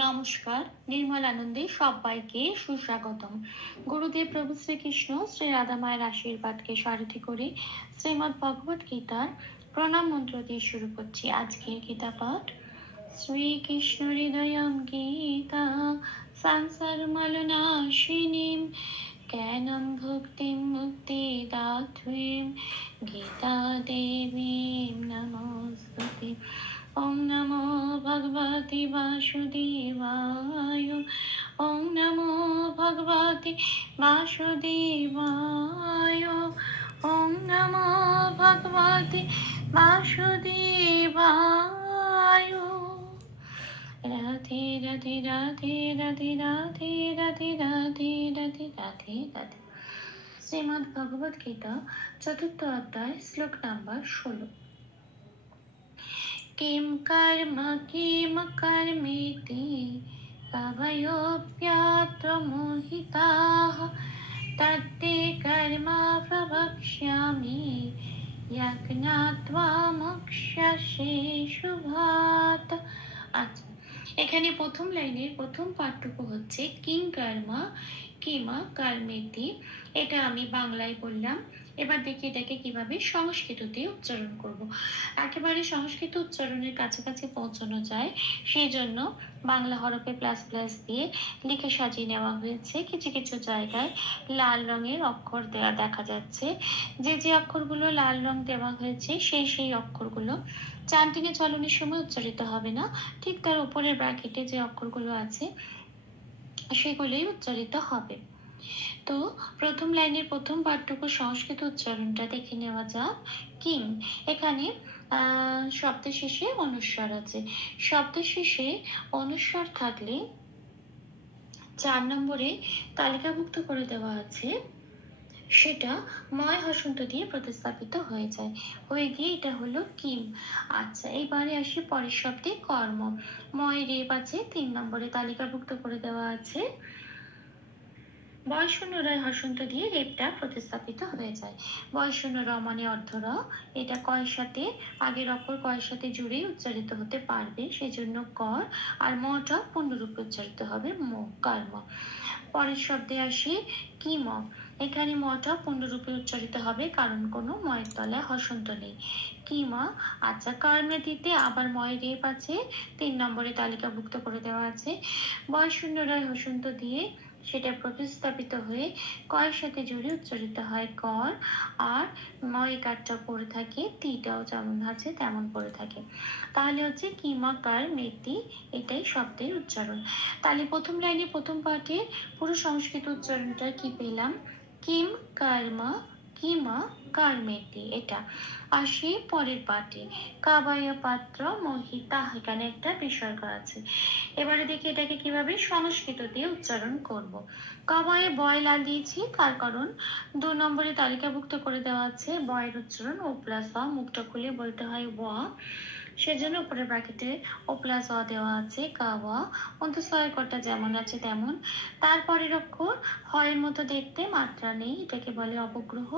নমস্কার, নির্মল আনন্দে সবাইকে সুস্বাগতম। গুরুদেব প্রভু শ্রীকৃষ্ণ শ্রী রাধা মায়ের আশীর্বাদকে সারথি করে শ্রীমদ্ ভগবত গীতার প্রণাম মন্ত্র দিয়ে শুরু করছি আজকের গীতা পাঠ। শ্রীকৃষ্ণ হৃদয়ম গীতা সংসার মলনাশিনীম জ্ঞানম ভক্তিম মুক্তি দাত্রীম গীতা দেবীম নমস্তুতে। ওম নমো ভগবতে বাসুদেবায়। ওম নমো ভগবতে বাসুদেবায়। ওম নমো ভগবতে বাসুদেবায়। রাধে রাধে রাধে রাধে রাধে রাধে রাধে রাধে রাধে রাধে। শ্রীমদ্ ভগবত গীতা চতুর্থ অধ্যায় শ্লোক নাম্বার 16। किं कर्म किम कर्मेति कवयोऽप्यत्र मोहिताः तत्ते कर्म प्रवक्ष्यामि यज्ञात्वा मोक्ष्यसे शुभात्। আচ্ছা, এখানে প্রথম লাইনের প্রথম পাঠটুকু হচ্ছে কিং কর্মা কিমা কর্মেতি। এটা আমি বাংলায় বললাম। এবার দেখি এটাকে কিভাবে সংস্কৃততে উচ্চারণ করব। একেবারে সংস্কৃত উচ্চারণের কাছাকাছি পৌঁছানো যায়, সেই জন্য বাংলা হরফে প্লাস প্লাস দিয়ে লিখে সাজিয়ে নেওয়া হয়েছে। কিছু কিছু জায়গায় লাল রঙের অক্ষর দেওয়া দেখা যাচ্ছে। যে যে অক্ষরগুলো লাল রং দেওয়া হয়েছে সেই অক্ষরগুলো চান্টিনে চলনের সময় উচ্চারিত হবে না, ঠিক তার উপরের ব্র্যাকেটে যে অক্ষরগুলো আছে সেগুলোই উচ্চারিত হবে। তো প্রথম লাইনের প্রথম পাঠটুকু সংস্কৃত উচ্চারণটা দেখে নেওয়া যাক। কিং, এখানে শব্দের শেষে অনুস্বার আছে। শব্দের শেষে অনুস্বার থাকলে 4 নম্বরে তালিকাভুক্ত করে দেওয়া আছে, সেটা ময় হসন্ত দিয়ে প্রতিস্থাপিত হয়ে যায়, হয়ে গিয়ে এটা হলো কিম। আচ্ছা, এইবারে আসি পরের শব্দে কর্ম। ময় রেপ আছে, 3 নম্বরে তালিকাভুক্ত করে দেওয়া আছে, বয়শূন্য রয় হসন্ত দিয়ে রেপটা প্রতিস্থাপিত হয়ে যায়। বয়শূন্য র মানে অর্ধ র, এটা কয়ের সাথে আগের অক্ষর কয়ের সাথে জুড়েই উচ্চারিত হতে পারবে, সেজন্য কর, আর মটা পূর্ণরূপে উচ্চারিত হবে ম, কর্ম। পরের শব্দে আসি কি ম। এখানে মটা পূর্ণরূপে উচ্চারিত হবে, কারণ কোনো ময়ের তলায় হসন্ত নেই। কি মা। আচ্ছা, কর্মেতিতে আবার ময় রেপ আছে, 3 নম্বরে তালিকাভুক্ত করে দেওয়া আছে। বয়শূন্য রয় হসন্ত দিয়ে সেটা প্রতিস্থাপিত হয়ে কয়ের সাথে জুড়ে উচ্চারিত হয় কর, আর ময় কারটা পড়ে থাকে, তিটাও যেমন আছে তেমন পড়ে থাকে। তাহলে হচ্ছে কিমা কার মেতি, এটাই শব্দের উচ্চারণ। তাহলে প্রথম লাইনে প্রথম পাঠে পুরো সংস্কৃত উচ্চারণটা কি পেলাম? কিম কর্মা কিমা কর্মেতি, এটা। আসি পরের পাঠে, কাবায় পাত্র মোহিতা, এখানে একটা বিসর্গ আছে। এবারে দেখি এটাকে কিভাবে সংস্কৃত দিয়ে উচ্চারণ করব। কাবায়ে বয় লাল দিয়েছি, তার কারণ 2 নম্বরে তালিকাভুক্ত করে দেওয়া আছে বয়ের উচ্চারণ ও প্লাস অ, মুখটা খুলে বলতে হয় ও, সেজন্য উপরে ব্র্যাকেটে ও প্লাস অ দেওয়া আছে। কাওয়া অন্তঃস্থয়ের কটা যেমন আছে তেমন, তারপরের অক্ষর হয়ের মতো দেখতে, মাত্রা নেই, এটাকে বলে অবগ্রহ।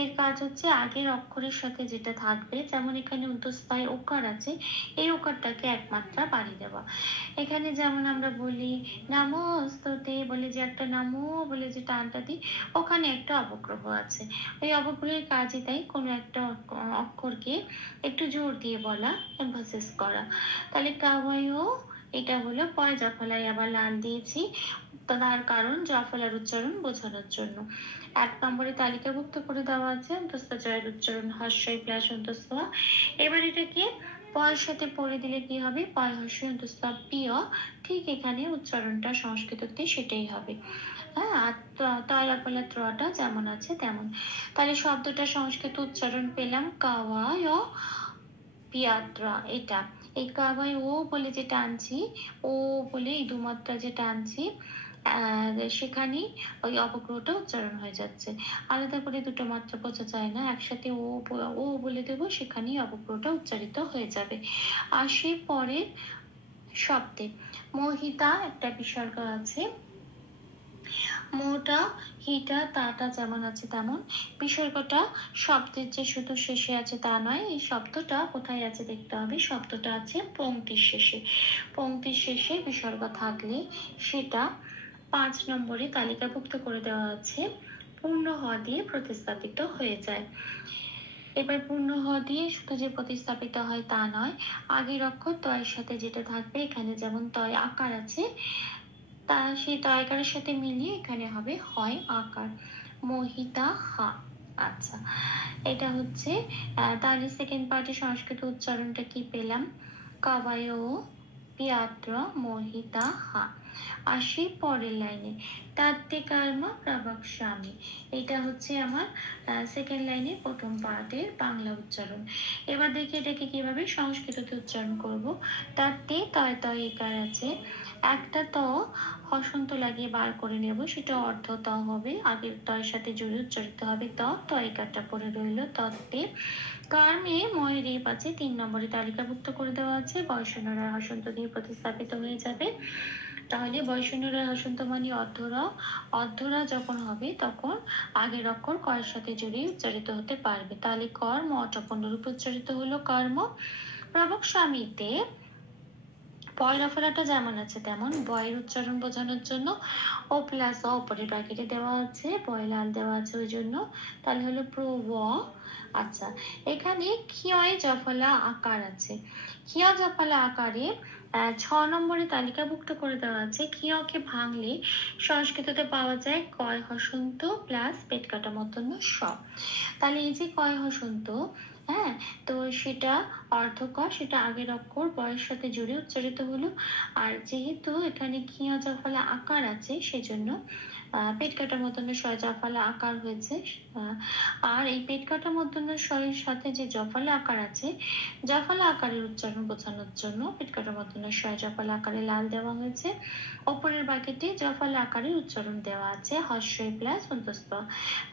এর কাজ হচ্ছে আগের অক্ষরের সাথে যেটা থাকবে, যেমন এখানে অন্তঃস্থয় ওকার আছে, এই ওকারটাকে এক মাত্রা বাড়িয়ে দেওয়া। এখানে যেমন আমরা বলি নমস্তুতে বলে যে একটা নামো বলে যে টানটা দিই, ওখানে একটা অবগ্রহ আছে। ওই অবগ্রহের কাজই তাই কোনো একটা অক্ষরকে একটু জোর দিয়ে বলা, এমফাসিস করা। তাহলে কাওয়ায়ও, এটা হলো পয় জফলায় আবার লাল দিয়েছি, তার কারণ জফলার উচ্চারণ বোঝানোর জন্য। 1 নম্বরে তালিকাভুক্ত করে দেওয়া আছে অন্তঃস্থ জয়ের উচ্চারণ হর্ষই প্লাস অন্তঃস্থ। এবার এটাকে পয়ের সাথে পড়ে দিলে কি হবে? পয় হর্ষই অন্তঃস্থ পিয়, ঠিক এখানে উচ্চারণটা সংস্কৃততে সেটাই হবে। হ্যাঁ, আর তয়লাফলা ত্রটা যেমন আছে তেমন। তাহলে শব্দটা সংস্কৃত উচ্চারণ পেলাম কাওয়ায় পিয়াত্রা, এটা। এই কাওয়ায় ও বলে যে টানছি, ও বলে এই দুমাত্রা যে টানছি, সেখানে ওই অবগ্রহটা উচ্চারণ হয়ে যাচ্ছে। আলাদা করে দুটো মাত্রা বোঝা যায় না, একসাথে ও বলে দেবো, সেখানেই অবগ্রহটা উচ্চারিত হয়ে যাবে। আর সে পরের শব্দে মোহিতা একটা বিসর্গ আছে, মোটা হিটা তাটা যেমন আছে তেমন, বিসর্গটা শব্দের যে শুধু শেষে আছে তা নয়, এই শব্দটা কোথায় আছে দেখতে হবে। শব্দটা আছে পংক্তির শেষে। পংক্তির শেষে বিসর্গ থাকলে সেটা 5 নম্বরে তালিকাভুক্ত করে দেওয়া আছে, পূর্ণ হ দিয়ে প্রতিস্থাপিত হয়ে যায়। এবার পূর্ণ হ দিয়ে শুধু যে প্রতিস্থাপিত হয় তা নয়, আগের অক্ষর তয়ের সাথে যেটা থাকবে, এখানে যেমন তয় আকার আছে, তা সেই তয়কারের সাথে মিলিয়ে এখানে হবে হয় আকার, মহিতা হা। আচ্ছা, এটা হচ্ছে তাহলে সেকেন্ড পার্টে সংস্কৃত উচ্চারণটা কি পেলাম, কাবায় পিয়াত্র মহিতা হা। আসি পরের লাইনে, তাত্তে কর্ম প্রবক্ষ্যামি। এটা হচ্ছে আমার সেকেন্ড লাইনে প্রথম পার্টের বাংলা উচ্চারণ। এবার দেখি এটাকে কিভাবে সংস্কৃততে উচ্চারণ করব। তাত্তে তয় তয় একার আছে, একটা ত হসন্ত লাগিয়ে বার করে নেব, সেটা অর্ধ ত হবে, আগের তয়ের সাথে জুড়ে উচ্চারিত হবে ত, তয়কারটা পড়ে রইল তত্ত্বে। কর্মে ময়ের রেপ আছে, 3 নম্বরে তালিকাভুক্ত করে দেওয়া আছে, বয়সনরা হসন্ত দিয়ে প্রতিস্থাপিত হয়ে যাবে। তাহলে বয়সনরা হসন্ত মানে অর্ধরা, অর্ধরা যখন হবে তখন আগের অক্ষর কয়ের সাথে জড়িয়ে উচ্চারিত হতে পারবে। তাহলে কর্ম অটপূর্ণরূপে উচ্চারিত হলো কর্ম। প্রবক্ষ্যামিতে পয়লা ফলাটা যেমন আছে তেমন, বয়ের উচ্চারণ বোঝানোর জন্য ও প্লাস অ উপরে ব্র্যাকেটে দেওয়া আছে, বয়লাল দেওয়া আছে ওই জন্য, তাহলে হলো প্রব। আচ্ছা, এখানে ক্ষয় জফলা আকার আছে, ক্ষয় জফলা আকারে 6 নম্বরে তালিকাভুক্ত করে দেওয়া আছে। ক্ষয়কে ভাঙলে সংস্কৃততে পাওয়া যায় কয় হসন্ত প্লাস পেট কাটা মতন্য স। তাহলে এই যে কয় হসন্ত, হ্যাঁ, তো সেটা অর্ধকর, সেটা আগের অক্ষর বয়ের সাথে জুড়ে উচ্চারিত হলো। আর যেহেতু এখানে ক্ষীয় জফলা আকার আছে সেজন্য পেট কাটা মতন্য শয় জফলা আকার হয়েছে। আর এই পেট কাটা মতন্য শয়ের সাথে যে জফলা আকার আছে, জফলা আকারের উচ্চারণ বোঝানোর জন্য পেট কাটা মতন্য শয় জফলা আকারে লাল দেওয়া হয়েছে। ওপরের বাকেটে জফলা আকারের উচ্চারণ দেওয়া আছে হর্ষই প্লাস অন্তস্থ।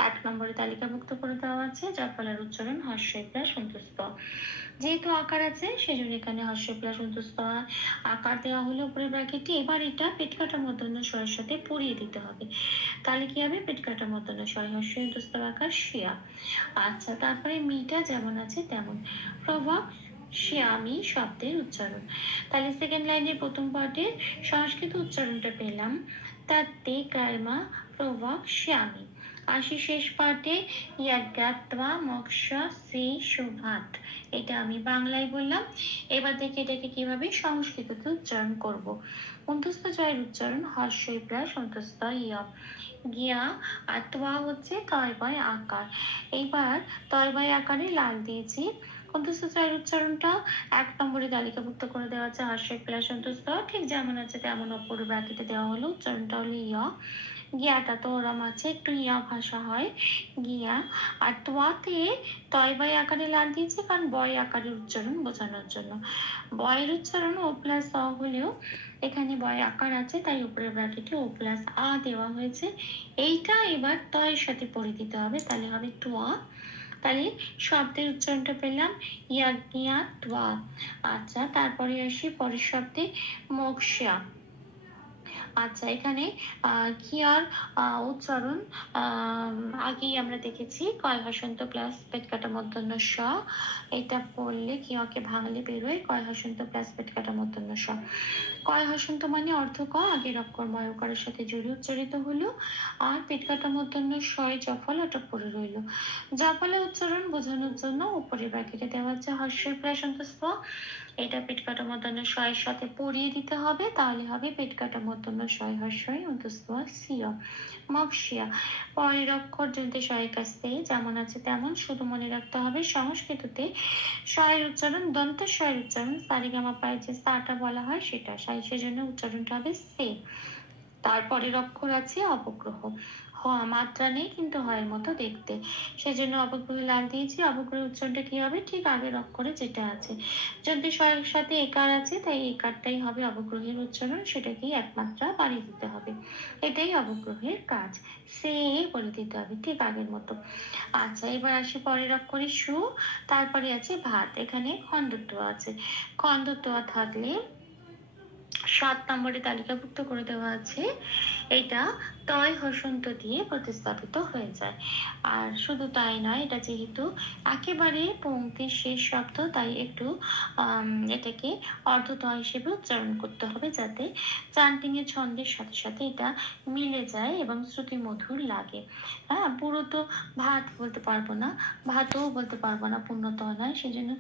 1 নম্বরে তালিকাভুক্ত করে দেওয়া আছে জফলার উচ্চারণ হর্ষই প্লাস অন্তস্থ। যেহেতু আকার আছে সেজন্য এখানে হর্ষই প্লাস অন্তস্থ আকার দেওয়া হলো উপরের ব্র্যাকেটে। এবার এটা পেট কাটা মূর্ধন্য ষয়ের সাথে পরিয়ে দিতে হবে, তাহলে কি হবে, পেট কাটা মূর্ধন্য ষয় হর্ষই অন্তস্থ আকার শিয়া। আচ্ছা, তারপরে মিটা যেমন আছে তেমন, প্রভাব শ্যামি শব্দের উচ্চারণ। তাহলে সেকেন্ড লাইনের প্রথম পার্টের সংস্কৃত উচ্চারণটা পেলাম, তাত্তে কর্মা প্রভাব শ্যামি। আসি শেষ পার্টে, ইয়াজ্ঞাত্বা মোক্ষ সে শুভাত। এটা আমি বাংলায় বললাম। এবার দেখি এটাকে কিভাবে সংস্কৃততে উচ্চারণ করব। অন্তস্থ জয়ের উচ্চারণ হর্ষই প্লাস অন্তস্থ ইয়, গিয়া আর তোয়া হচ্ছে তয় বয় আকার। এইবার তয় বয় আকারে লাল দিয়েছি। অন্তস্থ জয়ের উচ্চারণটা 1 নম্বরে তালিকাভুক্ত করে দেওয়া আছে হর্ষই প্লাস অন্তস্থ, ঠিক যেমন আছে তেমন ওপরে ব্র্যাকেটে দেওয়া হলো, উচ্চারণটা হলো ইয়। গিয়াটা তো ওরম আছে, একটু ইয়া ভাষা হয় গিয়া। আর তোয়াতে তয় বয় আকারে লাল দিয়েছি কারণ বয় আকারের উচ্চারণ বোঝানোর জন্য। বয়ের উচ্চারণ ও প্লাস অ হলেও এখানে বয় আকার আছে, তাই উপরের ব্র্যাকেটে ও প্লাস আ দেওয়া হয়েছে। এইটা এবার তয়ের সাথে পড়ে দিতে হবে, তাহলে হবে তোয়া। তাহলে শব্দের উচ্চারণটা পেলাম ইয়াজ্ঞা তোয়া। আচ্ছা, তারপরে আসি পরের শব্দে মোক্ষা। আচ্ছা, এখানে কিয়ার উচ্চারণ আগেই আমরা দেখেছি, কয় হসন্ত প্লাস পেট কাটা মূর্ধন্য স, এটা পড়লে কিয়াকে ভাঙলে বেরোয় কয় হসন্ত প্লাস পেট কাটা মূর্ধন্য স। কয় হসন্ত মানে অর্ধ ক, আগের অক্ষর ময়কারের সাথে জুড়ে উচ্চারিত হলো, আর পেট কাটা মূর্ধন্য শয় জফল ওটা পড়ে রইল। জফলা উচ্চারণ বোঝানোর জন্য উপরে ব্র্যাকেটে দেওয়া আছে হর্ষই প্লাস অন্তস্থ, এটা পেট কাটা মূর্ধন্য শয়ের সাথে পড়িয়ে দিতে হবে, তাহলে হবে পেট কাটা মূর্ধন্য শয় হর্ষই অন্তস্থ সিয় মক্সিয়া। পরের অক্ষর যদি শয়ের কাছ থেকে যেমন আছে তেমন, শুধু মনে রাখতে হবে সংস্কৃততে শয়ের উচ্চারণ দন্ত শয়ের উচ্চারণ সারিগামা পায় যে সাটা বলা হয় সেটা, সেজন্য উচ্চারণটা হবে সে। তারপরের অক্ষর আছে অবগ্রহ, হ মাত্রা নেই কিন্তু হয় মতো দেখতে, সেজন্য অবগ্রহে লাল দিয়েছি। অবগ্রহের উচ্চারণটা কি হবে, ঠিক আগের অক্ষরে যেটা আছে, যদি শয়ের সাথে একার আছে তাই একারটাই হবে অবগ্রহের উচ্চারণ, সেটাকেই একমাত্রা বাড়িয়ে দিতে হবে, এটাই অবগ্রহের কাজ, সে বলে দিতে হবে ঠিক আগের মতো। আচ্ছা, এবার আসি পরের অক্ষরে সু, তারপরে আছে ভাত। এখানে খণ্ডত্ব আছে, খণ্ডত্ব থাকলে 7 নম্বরে তালিকাভুক্ত করে দেওয়া আছে, এটা তয় হসন্ত দিয়ে প্রতিস্থাপিত হয়ে যায়। আর শুধু তাই নয়, এটা যেহেতু একেবারে পংক্তির শেষ শব্দ, তাই একটু এটাকে অর্ধতয় হিসেবে উচ্চারণ করতে হবে, যাতে চান্টিং এর ছন্দের সাথে সাথে এটা মিলে যায় এবং শ্রুতি মধুর লাগে। হ্যাঁ, পুরো তো ভাত বলতে পারবো না, ভাতও বলতে পারবো না, পূর্ণতয় নয়, সেই জন্য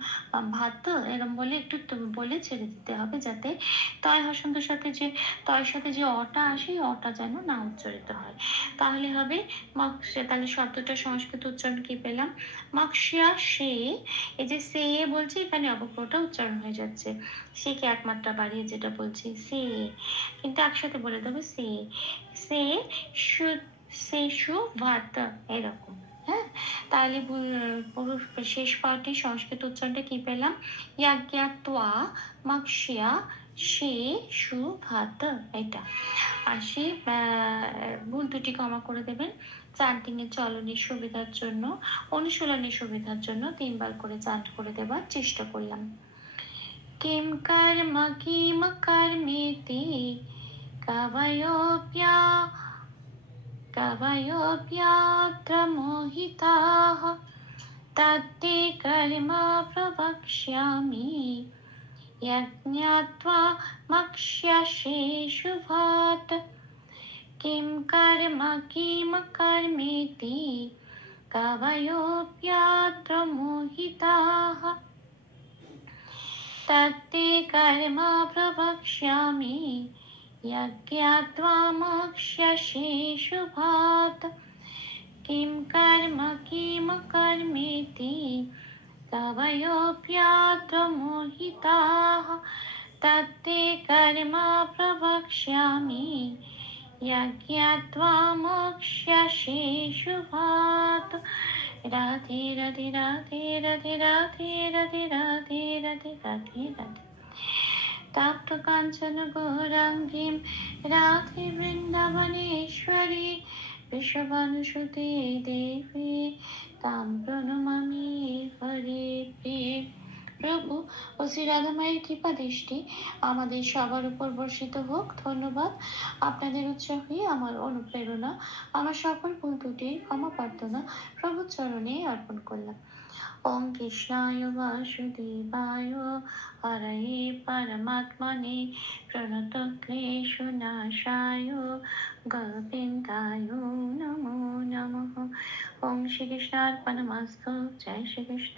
ভাত তো এরম বলে একটু বলে ছেড়ে দিতে হবে, যাতে তয় হসন্তের সাথে যে তয়ের সাথে যে অটা আসে, অটা যেন না উচ্চারিত হয়। তাহলে হবে তাহলে শব্দটা সংস্কৃত উচ্চারণ কি পেলাম? মক্সিয়া সে, এই যে সে বলছে, এখানে অবক্রটা উচ্চারণ হয়ে যাচ্ছে, সে কে এক মাত্রা বাড়িয়ে যেটা বলছি সে, কিন্তু একসাথে বলে দেবো সে, সে সে সু ভাত, এরকম। হ্যাঁ, তাহলে পুরো শেষ পাঠে সংস্কৃত উচ্চারণটা কি পেলাম? ইয়াজ্ঞাত্বা মক্সিয়া সে সু ভাত, এটা। আর সে ভুল দুটি ক্ষমা করে দেবেন। চান্টিং এর চলনের সুবিধার জন্য, অনুশীলনের সুবিধার জন্য 3 বার করে চান্ট করে দেবার চেষ্টা করলাম। কিম কর্ম কিম কর্মেতি কবয়োऽপ্যত্র মোহিতাঃ তত্তে কর্ম প্রবক্ষ্যামি यज्ञात्वा मक्ष्यसे शुभात्। किं कर्म किम कर्मेति कवयोऽप्यत्र मोहिताः तत्ते कर्म प्रवक्ष्यामि यज्ञात्वा मक्ष्यसे शुभात्। किं कर्म किम कर्मेति कवयोऽप्यत्र मोहिताः तत्ते कर्म प्रवक्ष्यामि यज्ञात्वा मोक्ष्यसे शुभात्। राधे राधे राधे राधे राधे राधे राधे राधे राधे राधे। तप्त कांचन गौरांगीं राधे वृंदावनेश्वरी विश्वभानुसुते देवी तां प्रणमामि हरे प्रिय। প্রভু ও শ্রী রাধামায়ের কৃপা দৃষ্টি আমাদের সবার উপর বর্ষিত হোক। ধন্যবাদ। আপনাদের উৎসাহই আমার অনুপ্রেরণা। আমার সকল ভুল ত্রুটির ক্ষমা প্রার্থনা প্রভু চরণে অর্পণ করলাম। ওম কৃষ্ণায় বাসুদেবায় হরয়ে পরমাত্মনে প্রণতক্লেশনাশায় গোবিন্দায় নমো নমঃ। ওম শ্রী কৃষ্ণার্পণমস্তু। জয় শ্রী কৃষ্ণ।